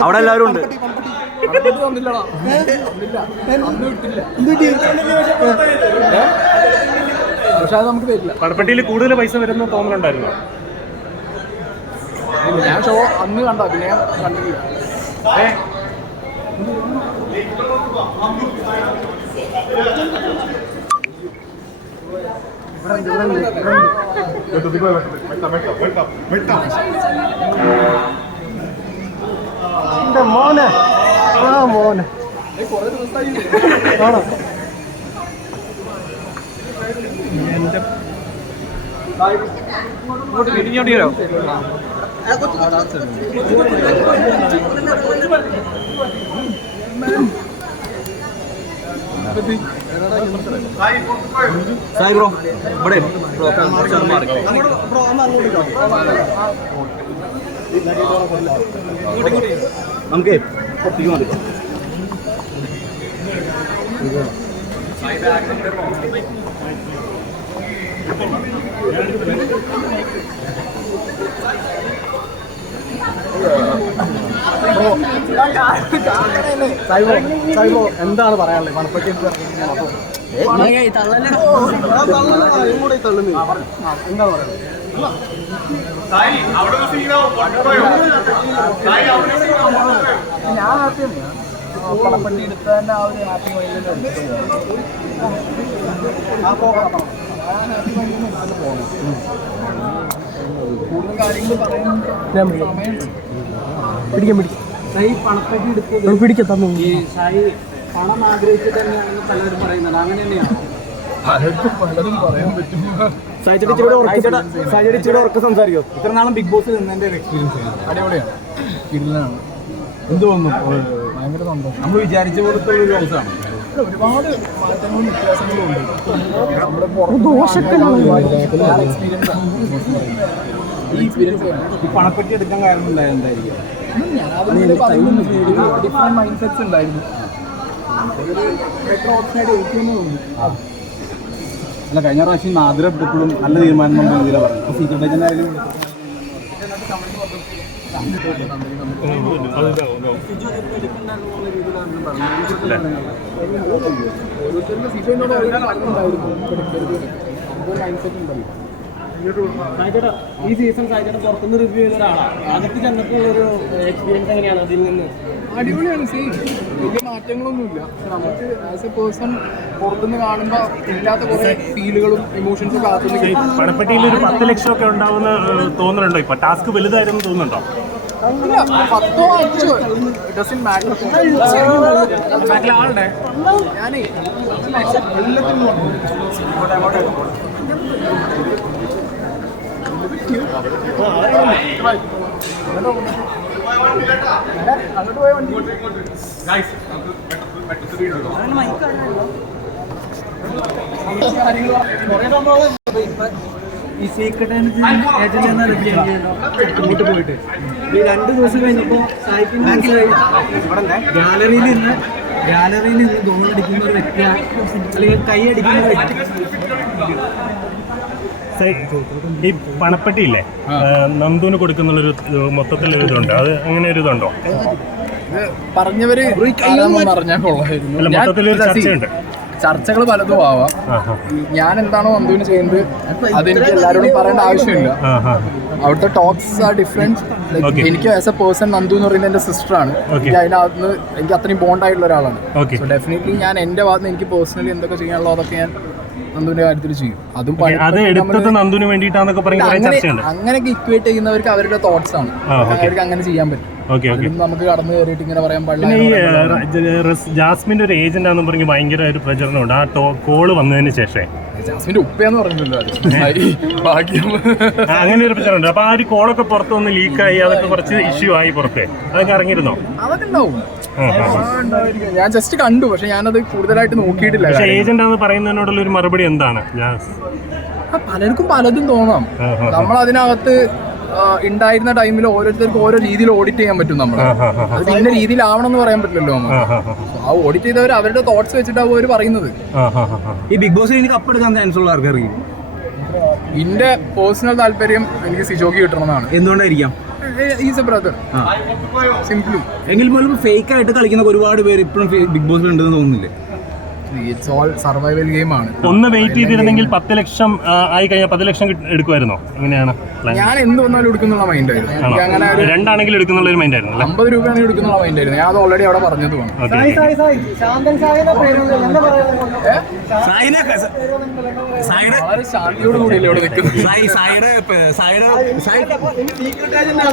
അവിടെ എല്ലാവരും ഉണ്ട്. പക്ഷെ അത് നമുക്ക് തരില്ല പടപ്പെട്ടിയിൽ കൂടുതൽ പൈസ വരുന്ന തോന്നലുണ്ടായിരുന്നു ഞാൻ ഷോ അന്ന് കണ്ട പിന്നെ ഞാൻ കണ്ടില്ല എന്റെ മോനെ. ആ മോനെ. ആണോ സായി ബ്രോ ഇവിടെ നമുക്ക് ഒപ്പിക്ക് മതി സൈബോ സൈബോ എന്താണ് പറയാനുള്ളത്? പണപ്പെട്ടി എന്താ പറയുന്നത് ഞാൻ ഹാപ്പിയാണ് പണപ്പെട്ടി എടുത്തതിന്റെ ആ ഒരു ഹാപ്പി മൈൻഡിൽ കൂടുതൽ കാര്യങ്ങൾ പറയാൻ പിടിക്കാം പിടിക്കാം. സായി പണപ്പെട്ടി എടുത്തത്. പിടിക്കാം തന്നു ഈ സായി പണം ആഗ്രഹിച്ചിട്ട് തന്നെയാണെന്ന് പലരും പറയുന്നത്. അങ്ങനെ തന്നെയാണ്? പലർക്കും പലതും പറയാൻ പറ്റും ഉറക്ക സംസാരിക്കോ ഇത്ര നാളും ബിഗ് ബോസ് നിന്നതിന്റെ ഒരു എക്സ്പീരിയൻസ് ആണ്. അടിപൊളിയാണ്. കിടിലാണ്. എന്ത് വന്നു ഭയങ്കര സന്തോഷം. നമ്മൾ വിചാരിച്ച പോലത്തെ ഒരു ഹൗസാണ് ഒരുപാട് മാറ്റങ്ങളും വ്യത്യാസങ്ങളും ഉണ്ട്. നമ്മുടെ പുറത്ത് എക്സ്പീരിയൻസ് ഈ എക്സ്പീരിയൻസ് ഈ പണപ്പെട്ടി എടുക്കാൻ കാരണം ഡിഫറെന്റ് മൈൻഡ് സെറ്റ്സ് ഉണ്ടായിരുന്നു. ബെറ്റർ അല്ല കഴിഞ്ഞ പ്രാവശ്യം നാദിര എപ്പോഴും നല്ല തീരുമാനം പറഞ്ഞു. അപ്പോൾ സീക്രട്ട് ഏജന്റ് ആയാലും ഉണ്ടായിരുന്നു മൈൻഡ് സെറ്റ് ഉണ്ടല്ലോ ഈ സീസൺ സായിച്ചേട്ടൻ പുറത്തുനിന്ന് റിവ്യൂ ചെയ്ത ഒരാളാണ് അകത്ത് ചെന്നപ്പോൾ ഒരു എക്സ്പീരിയൻസ് എങ്ങനെയാണ് അതിൽ നിന്ന്? അടിപൊളിയാണ് സീ വലിയ മാറ്റങ്ങളൊന്നുമില്ല. നമുക്ക് ആസ് എ പേഴ്സൺ പുറത്തുനിന്ന് കാണുമ്പോൾ ഇല്ലാത്ത കുറേ ഫീലുകളും ഇമോഷൻസും കിട്ടും. പടപ്പെട്ടിയിൽ ഒരു പത്ത് ലക്ഷം ഒക്കെ ഉണ്ടാവുന്ന തോന്നുന്നുണ്ടോ ഇപ്പൊ ടാസ്ക് വലുതായിരുന്നു തോന്നുന്നുണ്ടോ? ഇല്ല, പത്തോ അഞ്ചോ. ഡസൻ മാറ്റർ ഞാനേ എല്ലാത്തിനും അങ്ങോട്ട് പോയ വണ്ടി ഈ സീക്രട്ട് അങ്ങോട്ട് പോയിട്ട്. ഈ രണ്ട് ദിവസം കഴിഞ്ഞപ്പോൾ ഗാലറിയിൽ നിന്ന് ഗാലറിയിൽ നിന്ന് ഗോൾ അടിക്കുന്ന ഒരു വ്യക്തിയാണ്. അല്ലെങ്കിൽ കൈ അടിക്കുന്ന ഒരു വ്യക്തി. ഈ പണപ്പെട്ടിയില്ലേ കൊടുക്കുന്ന നന്ദുവിന് കൊടുക്കുന്നുള്ളൊരു ഒരു മൊത്തത്തിലൊരു ഇതുണ്ട്. അത് അങ്ങനെ ഒരു ഇതുണ്ടോ? ഇത് പറഞ്ഞവര് പറഞ്ഞാൽ കൊള്ളായിരുന്നു മൊത്തത്തിലൊരു ചർച്ചയുണ്ട്. ചർച്ചകൾ പലതും ആവാം. ഞാൻ എന്താണോ നന്ദുവിന് ചെയ്യുന്നത് അതെനിക്ക് എല്ലാവരോടും പറയേണ്ട ആവശ്യമില്ല. അവിടുത്തെ ടോക്സ് ആ ഡിഫറെന്റ് എനിക്ക് ആസ് എ പേഴ്സൺ നന്ദു എന്ന് പറയുന്നത് എന്റെ സിസ്റ്റർ ആണ്. എനിക്ക് അതിനകത്ത് എനിക്ക് അത്രയും ബോണ്ട് ആയിട്ടുള്ള ഒരാളാണ്. സോ ഡെഫിനറ്റ്ലി ഞാൻ എന്റെ ഭാഗത്ത് നിന്ന് എനിക്ക് പേഴ്സണലി എന്തൊക്കെ ചെയ്യാനുള്ളോ അതൊക്കെ ഞാൻ നന്ദുവിന്റെ കാര്യത്തിൽ ചെയ്യും. അതും അത് എടുത്തത് നന്ദുവിന് വേണ്ടിയിട്ടാന്നൊക്കെ പറഞ്ഞ് അങ്ങനെ ചർച്ചയുണ്ട്. അങ്ങനെയൊക്കെ ഇക്വേറ്റ് ചെയ്യുന്നവർക്ക് അവരുടെ തോട്ട്സ് ആണ്. അവർക്ക് അങ്ങനെ ചെയ്യാൻ പറ്റും. നമുക്ക് കടന്നു കയറിയിട്ട് ഇങ്ങനെ പറയാൻ പാടില്ല ജാസ്മിന്റെ ഒരു ഏജന്റ് ആണെന്ന് പറഞ്ഞ് ഭയങ്കര ഒരു പ്രചരണമുണ്ട്. ആ കോൾ വന്നതിന് ശേഷം ജാസ്മിന്റെ ഉപ്പയെന്ന് ഈ ഭാഗ്യം. അങ്ങനെ ഒരു പ്രചരണമുണ്ട്. അപ്പൊ ആ ഒരു കോളൊക്കെ പുറത്തു വന്ന് ലീക്കായി അതൊക്കെ കുറച്ച് ഇഷ്യൂ ആയി പുറത്തെ. അതൊക്കെ ഇറങ്ങിയിരുന്നോ അതൊക്കെ ഉണ്ടാവും. ഞാൻ ജസ്റ്റ് കണ്ടു പക്ഷെ ഞാനത് കൂടുതലായിട്ട് നോക്കിയിട്ടില്ല പക്ഷെ. ഏജന്റ് ആണെന്ന് പറയുന്നതിനോടുള്ള ഒരു മറുപടി എന്താണ്? ആ, പലർക്കും പലതും തോന്നാം. നമ്മൾ അതിനകത്ത് ഉണ്ടായിരുന്ന ടൈമിൽ ഓരോരുത്തർക്കും ഓരോ രീതിയിൽ ഓഡിറ്റ് ചെയ്യാൻ പറ്റും നമ്മൾ. അത് ഇന്ന രീതിയിലാവണം എന്ന് പറയാൻ പറ്റില്ലല്ലോ നമ്മൾ ആ, ഓഡിറ്റ് ചെയ്തവർ അവരുടെ തോട്ട്സ് വെച്ചിട്ടാവും അവർ പറയുന്നത്. ഈ ബിഗ് ബോസിൽ എനിക്ക് ചാൻസ് ഉള്ള ആർക്കറിയും എന്റെ പേഴ്സണൽ താല്പര്യം എനിക്ക് സിജോക്ക് കിട്ടണമെന്നാണ്. എന്തുകൊണ്ടായിരിക്കാം? ഈസ് എ ബ്രദർ സിംപ്ലി എങ്കിൽ പോലും ഫേക്ക് ആയിട്ട് കളിക്കുന്ന ഒരുപാട് പേര് ഇപ്പോഴും ബിഗ് ബോസിൽ ഉണ്ടെന്ന് തോന്നുന്നില്ലേ? ഇറ്റ്സ് ഓൾ സർവൈവൽ ഗെയിം ആണ്. ഒന്ന് വെയിറ്റ് ചെയ്തിരുന്നെങ്കിൽ പത്ത് ലക്ഷം ആയി കഴിഞ്ഞാൽ പത്ത് ലക്ഷം എടുക്കുമായിരുന്നോ? എങ്ങനെയാണ് ഞാൻ എന്ത് വന്നാലും എടുക്കുന്നുള്ള മൈൻഡായിരുന്നു ആണോ? എനിക്ക് അങ്ങനെ ഒരു രണ്ടാണെങ്കിലും എടുക്കുന്നുള്ള ഒരു മൈൻഡ് ആയിരുന്നു അല്ലേ? അമ്പത് രൂപയാണ് എടുക്കുന്നുള്ള മൈൻഡായിരുന്നു ഞാൻ അത് ഓൾറെഡി അവിടെ പറഞ്ഞതുമാണ് ഓക്കെ വളരെ ശാന്തിയോട് കൂടിയല്ലേ ഇവിടെ നിൽക്കുന്നത്? Secret agent